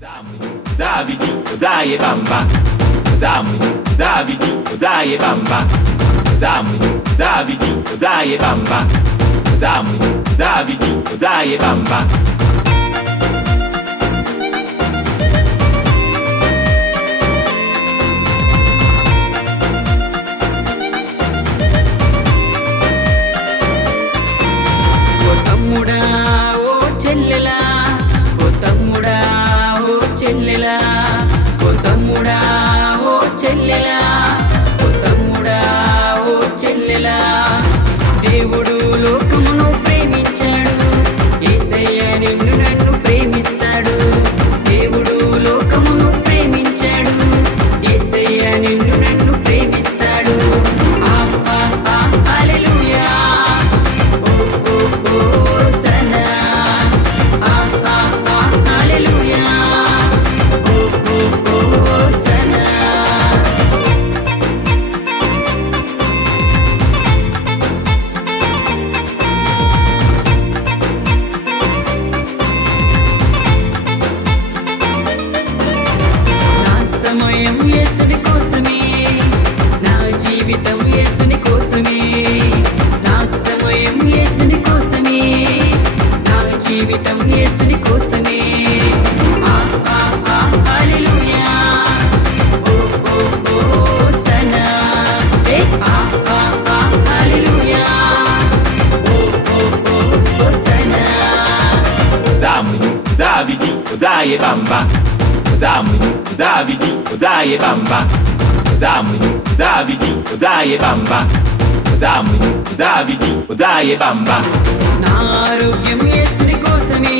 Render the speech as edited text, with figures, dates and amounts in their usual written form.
Zabidi, Ozaye Bamba. Zamuyu, Zabidi, Ozaye Bamba. Zamuyu, Zabidi, Ozaye Bamba. Zamuyu, Zabidi, Ozaye Bamba. ఓ తమ్ముడా ఓ చెల్లెలా, ఓ తమ్ముడా ఓ చెల్లెలా, ఓ తమ్ముడా ఓ చెల్లెలా, ఓ తమ్ముడా ఓ చెల్లెలా. దేవుడు లోకమును ప్రేమించాడు, యేసయ్య నిన్ను నన్ను ప్రేమిస్తాడు. దేవుడు లోకమును ప్రేమించాడు, యేసయ్య నిన్ను నన్ను ప్రేమిస్తాడు. హల్లెలూయా, ఓ ఓ ఓ సనా, హల్లెలూయా, ఓ ఓ ఓ సనా. నా సమయం యేసుని కోసమే, నా జీవితం యేసుని కోసమే. నా సమయం యేసుని కోసమే, నా జీవితం యేసుని కోసమే. హల్లెలూయా, ఓ ఓ ఓ సనా, హల్లెలూయా, ఓ ఓ ఓ Sana. Zamuyu, Zabidi, Ozaye Bamba. Zamuyu, Zabidi, Ozaye Bamba. Zamuyu, Zabidi, Ozaye Bamba. Zamuyu, Zabidi, Ozaye Bamba. నా ఆరోగ్యం యేసుని కోసమే,